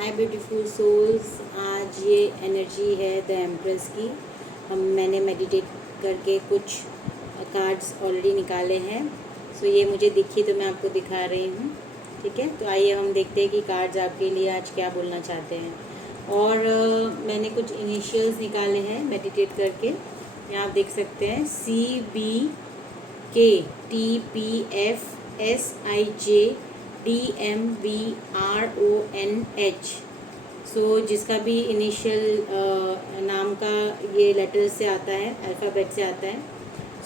हाय beautiful souls. आज ये energy है द एम्प्रेस की। मैंने मेडिटेट करके कुछ कार्ड्स ऑलरेडी निकाले हैं। सो ये मुझे दिखी तो मैं आपको दिखा रही हूँ। ठीक है, तो आइए हम देखते हैं कि कार्ड्स आपके लिए आज क्या बोलना चाहते हैं। और मैंने कुछ इनिशियल्स निकाले हैं मेडिटेट करके। यहाँ आप देख सकते हैं CBKTPFSIJ DMVRONH। सो जिसका भी इनिशियल नाम का ये लेटर से आता है, अल्फ़ाबेट से आता है,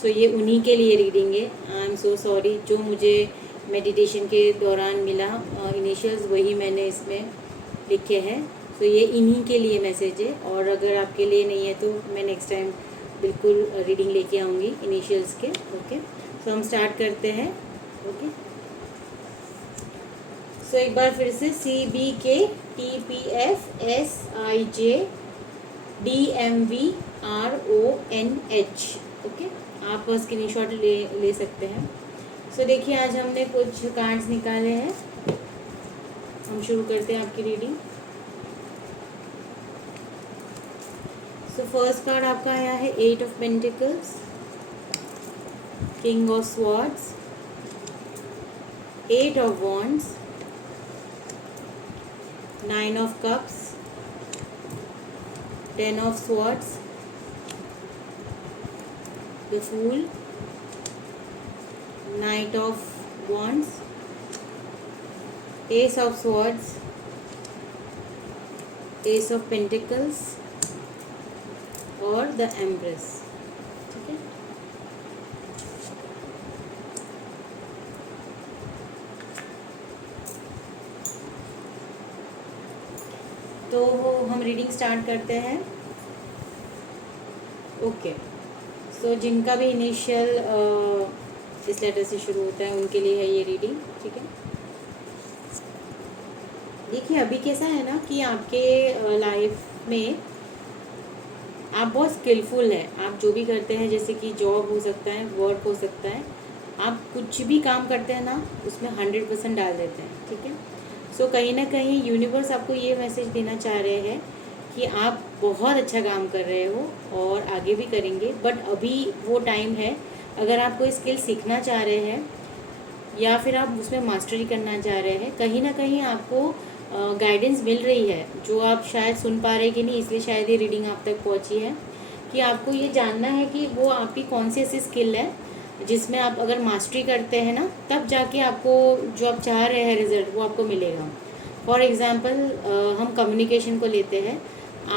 सो ये उन्हीं के लिए रीडिंग है। आई एम सो सॉरी, जो मुझे मेडिटेशन के दौरान मिला इनिशियल्स वही मैंने इसमें लिखे हैं। सो ये इन्हीं के लिए मैसेज है, और अगर आपके लिए नहीं है तो मैं नेक्स्ट टाइम बिल्कुल रीडिंग लेके आऊँगी इनिशियल्स के। ओके, सो हम स्टार्ट करते हैं। ओके, सो एक बार फिर से CBKTPFSIJ DMVRONH। ओके, आप स्क्रीनशॉट ले सकते हैं। सो देखिए, आज हमने कुछ कार्ड्स निकाले हैं। हम शुरू करते हैं आपकी रीडिंग। सो फर्स्ट कार्ड आपका आया है 8 of pentacles, king of swords, 8 of wands, 9 of cups, 10 of swords, the fool, knight of wands, ace of swords, ace of pentacles और the empress। ठीक है, तो हम रीडिंग स्टार्ट करते हैं। ओके, सो जिनका भी इनिशियल इस लेटर से शुरू होता है उनके लिए है ये रीडिंग। ठीक है, देखिए अभी कैसा है ना कि आपके लाइफ में आप बहुत स्किलफुल हैं। आप जो भी करते हैं, जैसे कि जॉब हो सकता है, वर्क हो सकता है, आप कुछ भी काम करते हैं ना उसमें 100% डाल देते हैं। ठीक है, सो कहीं ना कहीं यूनिवर्स आपको ये मैसेज देना चाह रहे हैं कि आप बहुत अच्छा काम कर रहे हो और आगे भी करेंगे, बट अभी वो टाइम है। अगर आप कोई स्किल सीखना चाह रहे हैं या फिर आप उसमें मास्टरी करना चाह रहे हैं, कहीं ना कहीं आपको गाइडेंस मिल रही है जो आप शायद सुन पा रहे कि नहीं, इसलिए शायद ये रीडिंग आप तक पहुंची है कि आपको ये जानना है कि वो आपकी कौन सी ऐसी स्किल है जिसमें आप अगर मास्टरी करते हैं ना, तब जाके आपको जो आप चाह रहे हैं रिजल्ट वो आपको मिलेगा। फॉर एग्ज़ाम्पल हम कम्युनिकेशन को लेते हैं।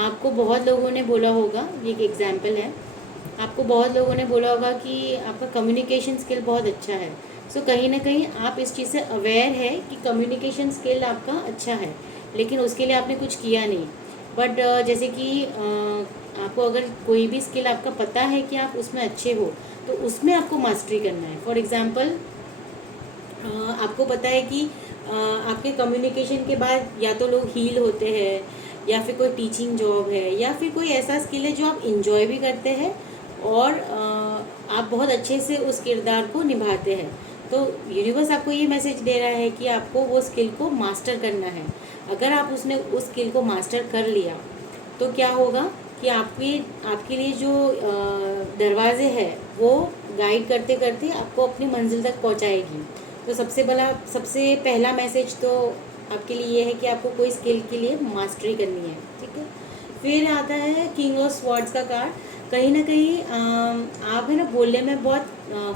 आपको बहुत लोगों ने बोला होगा, ये एक एग्जाम्पल है, आपको बहुत लोगों ने बोला होगा कि आपका कम्युनिकेशन स्किल बहुत अच्छा है। सो कहीं ना कहीं आप इस चीज़ से अवेयर है कि कम्युनिकेशन स्किल आपका अच्छा है, लेकिन उसके लिए आपने कुछ किया नहीं। बट जैसे कि आपको अगर कोई भी स्किल आपका पता है कि आप उसमें अच्छे हो, तो उसमें आपको मास्टरी करना है। फॉर एग्ज़ाम्पल आपको पता है कि आपके कम्युनिकेशन के बाद या तो लोग हील होते हैं, या फिर कोई टीचिंग जॉब है, या फिर कोई ऐसा स्किल है जो आप इंजॉय भी करते हैं और आप बहुत अच्छे से उस किरदार को निभाते हैं। तो यूनिवर्स आपको ये मैसेज दे रहा है कि आपको वो स्किल को मास्टर करना है। अगर आप उस स्किल को मास्टर कर लिया तो क्या होगा कि आपके लिए जो दरवाजे हैं वो गाइड करते करते आपको अपनी मंजिल तक पहुंचाएगी। तो सबसे पहला मैसेज तो आपके लिए ये है कि आपको कोई स्किल के लिए मास्टरी करनी है। ठीक है, फिर आता है किंग ऑफ स्वॉर्ड्स का कार्ड। कहीं ना कहीं आप है ना बोलने में बहुत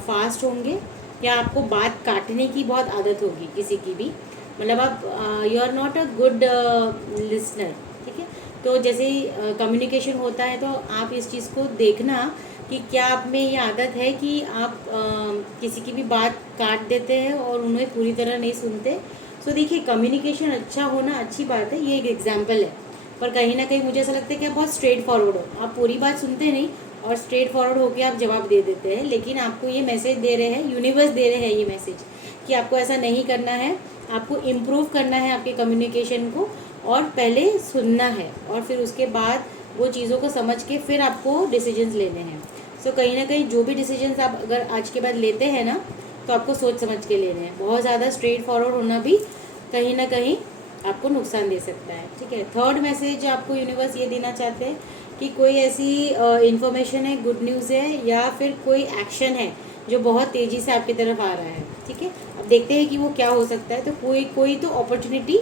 फास्ट होंगे, या आपको बात काटने की बहुत आदत होगी किसी की भी, मतलब आप you are not a good listener. ठीक है, तो जैसे ही कम्युनिकेशन होता है तो आप इस चीज़ को देखना कि क्या आप में ये आदत है कि आप किसी की भी बात काट देते हैं और उन्हें पूरी तरह नहीं सुनते। सो देखिए, कम्युनिकेशन अच्छा होना अच्छी बात है, ये एक एग्जाम्पल है, पर कहीं ना कहीं मुझे ऐसा लगता है कि आप बहुत स्ट्रेट फॉरवर्ड हो। आप पूरी बात सुनते नहीं और स्ट्रेट फॉरवर्ड होकर आप जवाब दे देते हैं, लेकिन आपको ये मैसेज दे रहे हैं, यूनिवर्स दे रहे हैं ये मैसेज कि आपको ऐसा नहीं करना है। आपको इम्प्रूव करना है आपके कम्युनिकेशन को, और पहले सुनना है और फिर उसके बाद वो चीज़ों को समझ के फिर आपको डिसीजंस लेने हैं। सो कहीं ना कहीं जो भी डिसीजंस आप अगर आज के बाद लेते हैं ना, तो आपको सोच समझ के लेने हैं। बहुत ज़्यादा स्ट्रेट फॉरवर्ड होना भी कहीं ना कहीं आपको नुकसान दे सकता है। ठीक है, थर्ड मैसेज आपको यूनिवर्स ये देना चाहते हैं कि कोई ऐसी इंफॉर्मेशन है, गुड न्यूज़ है, या फिर कोई एक्शन है जो बहुत तेज़ी से आपकी तरफ आ रहा है। ठीक है, अब देखते हैं कि वो क्या हो सकता है। तो कोई कोई तो opportunity,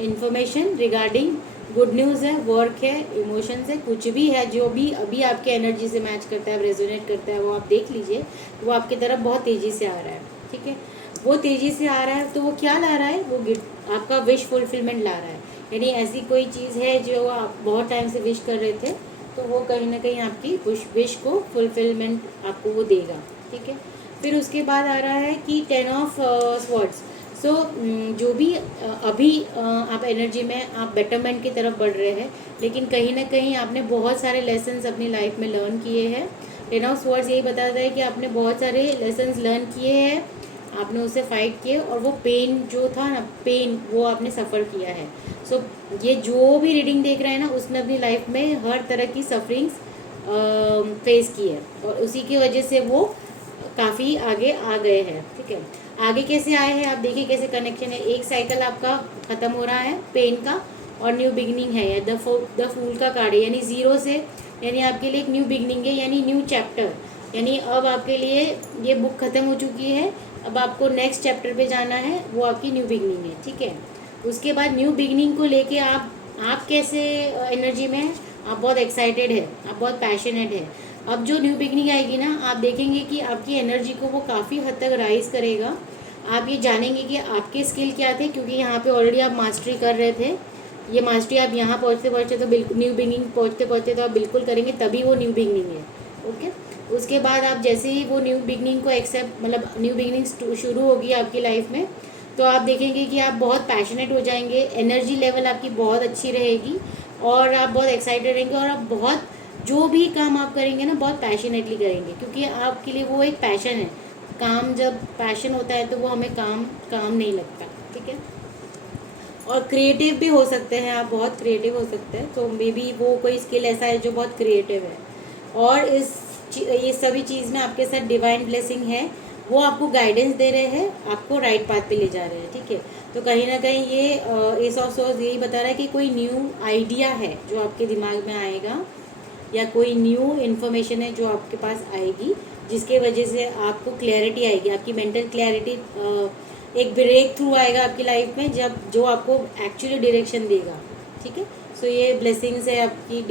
information regarding good news है, वर्क है, इमोशंस है, कुछ भी है जो भी अभी आपके एनर्जी से मैच करता है, रेजोनेट करता है, वो आप देख लीजिए, वो आपकी तरफ बहुत तेज़ी से आ रहा है। ठीक है, वो तेज़ी से आ रहा है तो वो क्या ला रहा है, वो आपका विश फुलफिलमेंट ला रहा है। यानी ऐसी कोई चीज़ है जो आप बहुत टाइम से विश कर रहे थे, तो वो कहीं ना कहीं आपकी विश को फुलफिलमेंट आपको वो देगा। ठीक है, फिर उसके बाद आ रहा है कि 10 ऑफ स्वॉर्ड्स। सो जो भी अभी आप एनर्जी में आप बेटरमेंट की तरफ बढ़ रहे हैं, लेकिन कहीं ना कहीं आपने बहुत सारे लेसन्स अपनी लाइफ में लर्न किए हैं। 10 ऑफ स्वॉर्ड्स यही बताता है कि आपने बहुत सारे लेसन्स लर्न किए हैं, आपने उससे फाइट किए, और वो पेन जो था ना, पेन वो आपने सफ़र किया है। सो ये जो भी रीडिंग देख रहे हैं ना, उसने अपनी लाइफ में हर तरह की सफरिंग्स फेस की है, और उसी की वजह से वो काफ़ी आगे आ गए हैं। ठीक है, आगे कैसे आए हैं आप देखिए, कैसे कनेक्शन है। एक साइकिल आपका ख़त्म हो रहा है पेन का, और न्यू बिगनिंग है, या द फूल का कार्ड है, यानी ज़ीरो से, यानी आपके लिए एक न्यू बिगनिंग है, यानी न्यू चैप्टर। यानी अब आपके लिए ये बुक ख़त्म हो चुकी है, अब आपको नेक्स्ट चैप्टर पे जाना है, वो आपकी न्यू बिगनिंग है। ठीक है, उसके बाद न्यू बिगनिंग को लेके आप कैसे एनर्जी में हैं, आप बहुत एक्साइटेड है, आप बहुत पैशनेट है। अब जो न्यू बिगनिंग आएगी ना, आप देखेंगे कि आपकी एनर्जी को वो काफ़ी हद तक राइज करेगा। आप ये जानेंगे कि आपके स्किल क्या थे, क्योंकि यहाँ पे ऑलरेडी आप मास्टरी कर रहे थे। ये मास्टरी आप यहाँ पहुँचते पहुँचते तो बिल्कुल न्यू बिगनिंग पहुँचते पहुँचते तो आप बिल्कुल करेंगे, तभी वो न्यू बिगनिंग है। ओके, उसके बाद आप जैसे ही वो न्यू बिगनिंग को एक्सेप्ट, मतलब न्यू बिगनिंग शुरू होगी आपकी लाइफ में, तो आप देखेंगे कि आप बहुत पैशनेट हो जाएंगे, एनर्जी लेवल आपकी बहुत अच्छी रहेगी, और आप बहुत एक्साइटेड रहेंगे, और आप बहुत जो भी काम आप करेंगे ना, बहुत पैशनेटली करेंगे, क्योंकि आपके लिए वो एक पैशन है। काम जब पैशन होता है तो वो हमें काम काम नहीं लगता। ठीक है, और क्रिएटिव भी हो सकते हैं आप, बहुत क्रिएटिव हो सकते हैं, तो मे बी वो कोई स्किल ऐसा है जो बहुत क्रिएटिव है। और ये सभी चीज़ में आपके साथ डिवाइन ब्लेसिंग है, वो आपको गाइडेंस दे रहे हैं, आपको राइट पाथ पे ले जा रहे हैं। ठीक है, तो कहीं ना कहीं ये एस ऑफ सोर्स यही बता रहा है कि कोई न्यू आइडिया है जो आपके दिमाग में आएगा, या कोई न्यू इन्फॉर्मेशन है जो आपके पास आएगी, जिसके वजह से आपको क्लैरिटी आएगी, आपकी मेंटल क्लैरिटी, एक ब्रेक थ्रू आएगा आपकी लाइफ में, जब जो आपको एक्चुअली डायरेक्शन देगा। ठीक है, सो ये ब्लेसिंग्स है आपकी,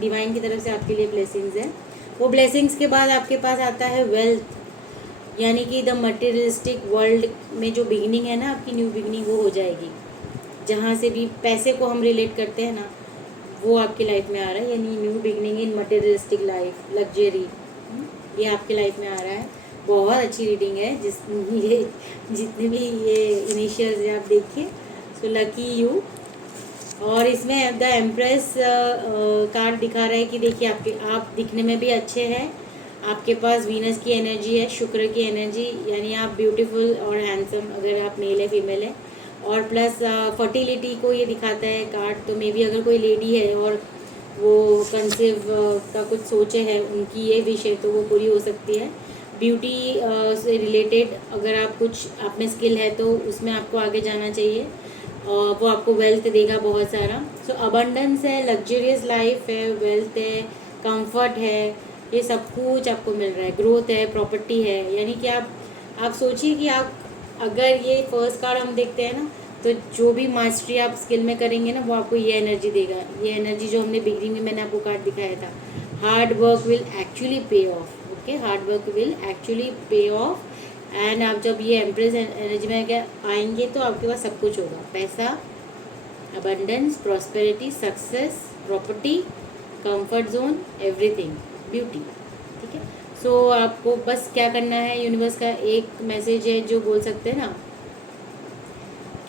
डिवाइन की तरफ से आपके लिए ब्लेसिंग्स है। वो ब्लेसिंग्स के बाद आपके पास आता है वेल्थ, यानी कि द मटेरियलिस्टिक वर्ल्ड में जो बिगनिंग है ना आपकी, न्यू बिगनिंग वो हो जाएगी। जहाँ से भी पैसे को हम रिलेट करते हैं ना, वो आपकी लाइफ में आ रहा है, यानी न्यू बिगनिंग इन मटेरियलिस्टिक लाइफ, लग्जरी, ये आपकी लाइफ में आ रहा है। बहुत अच्छी रीडिंग है, ये जितने भी ये इनिशियल्स हैं आप देखिए। So lucky you. और इसमें द एम्प्रेस कार्ड दिखा रहा है कि देखिए आप दिखने में भी अच्छे हैं, आपके पास वीनस की एनर्जी है, शुक्र की एनर्जी, यानी आप ब्यूटीफुल और हैंडसम, अगर आप मेल है फीमेल है। और प्लस फर्टिलिटी को ये दिखाता है कार्ड, तो मे बी अगर कोई लेडी है और वो कंसीव का कुछ सोचे है, उनकी ये विश है, तो वो पूरी हो सकती है। ब्यूटी से रिलेटेड अगर आप कुछ आप में स्किल है तो उसमें आपको आगे जाना चाहिए, और वो आपको वेल्थ देगा बहुत सारा। सो अबंडेंस है, लग्जरियस लाइफ है, वेल्थ है, कंफर्ट है, ये सब कुछ आपको मिल रहा है। ग्रोथ है, प्रॉपर्टी है, यानी कि आप सोचिए कि आप, अगर ये फर्स्ट कार्ड हम देखते हैं ना, तो जो भी मास्टरी आप स्किल में करेंगे ना, वो आपको ये एनर्जी देगा। ये एनर्जी जो हमने बिगनिंग में मैंने आपको कार्ड दिखाया था, हार्ड वर्क विल एक्चुअली पे of. Okay, hard work will actually पे ऑफ। एंड आप जब ये एम्प्रेस एनर्जी में क्या आएंगे, तो आपके पास सब कुछ होगा, पैसा, abundance, prosperity, success, property, comfort zone, everything, beauty. ठीक है, सो आपको बस क्या करना है, यूनिवर्स का एक मैसेज है जो बोल सकते हैं ना,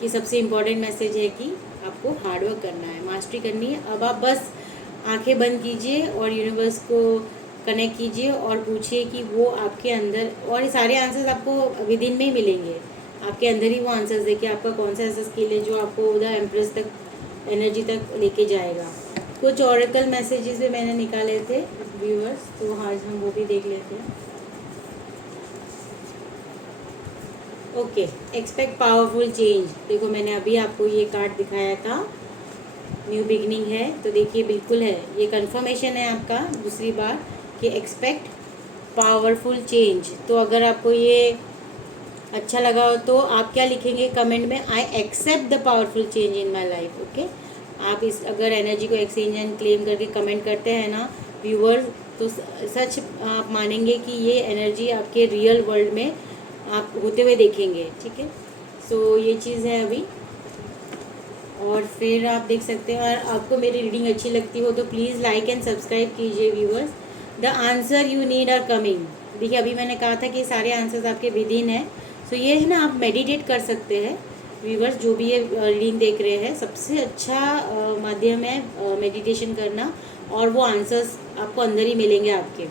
कि सबसे इम्पॉर्टेंट मैसेज है कि आपको हार्डवर्क करना है, मास्टरी करनी है। अब आप बस आंखें बंद कीजिए और यूनिवर्स को कनेक्ट कीजिए और पूछिए कि वो आपके अंदर, और ये सारे आंसर्स आपको विद इन में ही मिलेंगे, आपके अंदर ही वो आंसर्स देखिए आपका कौन सा ऐसा स्किल है जो आपको उधर एम्प्रेस तक, एनर्जी तक लेके जाएगा। कुछ ऑरेकल मैसेजेस भी मैंने निकाले थे व्यूअर्स, तो आज हम वो भी देख लेते हैं। Okay, expect powerful change. देखो मैंने अभी आपको ये कार्ड दिखाया था, न्यू बिगनिंग है, तो देखिए बिल्कुल है, ये कंफर्मेशन है आपका दूसरी बार कि एक्सपेक्ट पावरफुल चेंज। तो अगर आपको ये अच्छा लगा हो तो आप क्या लिखेंगे कमेंट में, I accept the powerful change in my life. Okay, आप इस अगर एनर्जी को एक्सचेंज एंड क्लेम करके कमेंट करते हैं ना व्यूअर्स, तो सच आप मानेंगे कि ये एनर्जी आपके रियल वर्ल्ड में आप होते हुए देखेंगे। ठीक है, सो ये चीज़ है अभी। और फिर आप देख सकते हैं, और आपको मेरी रीडिंग अच्छी लगती हो तो प्लीज़ लाइक एंड सब्सक्राइब कीजिए viewers. The answer you need are coming. देखिए अभी मैंने कहा था कि सारे आंसर्स आपके विद इन है। सो ये है ना, आप मेडिटेट कर सकते हैं व्यूअर्स, जो भी ये रीडिंग देख रहे हैं, सबसे अच्छा माध्यम है मेडिटेशन करना, और वो आंसर्स आपको अंदर ही मिलेंगे आपके।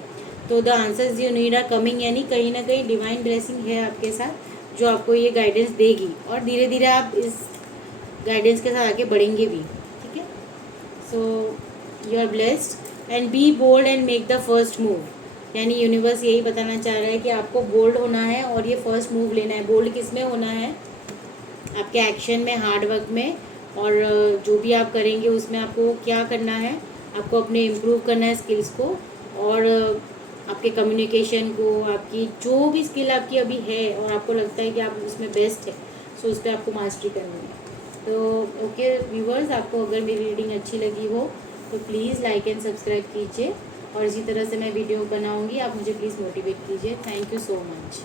तो the answers you need are coming, यानी कहीं ना कहीं डिवाइन ब्लेसिंग है आपके साथ, जो आपको ये गाइडेंस देगी, और धीरे धीरे आप इस गाइडेंस के साथ आगे बढ़ेंगे भी। ठीक है, so you are blessed and be bold and make the first move. यानी यूनिवर्स यही बताना चाह रहा है कि आपको बोल्ड होना है और ये फर्स्ट मूव लेना है। बोल्ड किस में होना है? आपके एक्शन में, हार्ड वर्क में, और जो भी आप करेंगे उसमें आपको क्या करना है, आपको अपने इम्प्रूव करना है स्किल्स को, और आपके कम्युनिकेशन को, आपकी जो भी स्किल आपकी अभी है और आपको लगता है कि आप उसमें बेस्ट है, सो उस पर आपको मास्टरी करनी है। तो ओके व्यूवर्स, आपको अगर मेरी रीडिंग अच्छी लगी हो तो प्लीज़ लाइक एंड सब्सक्राइब कीजिए, और इसी तरह से मैं वीडियो बनाऊंगी, आप मुझे प्लीज़ मोटिवेट कीजिए। Thank you so much.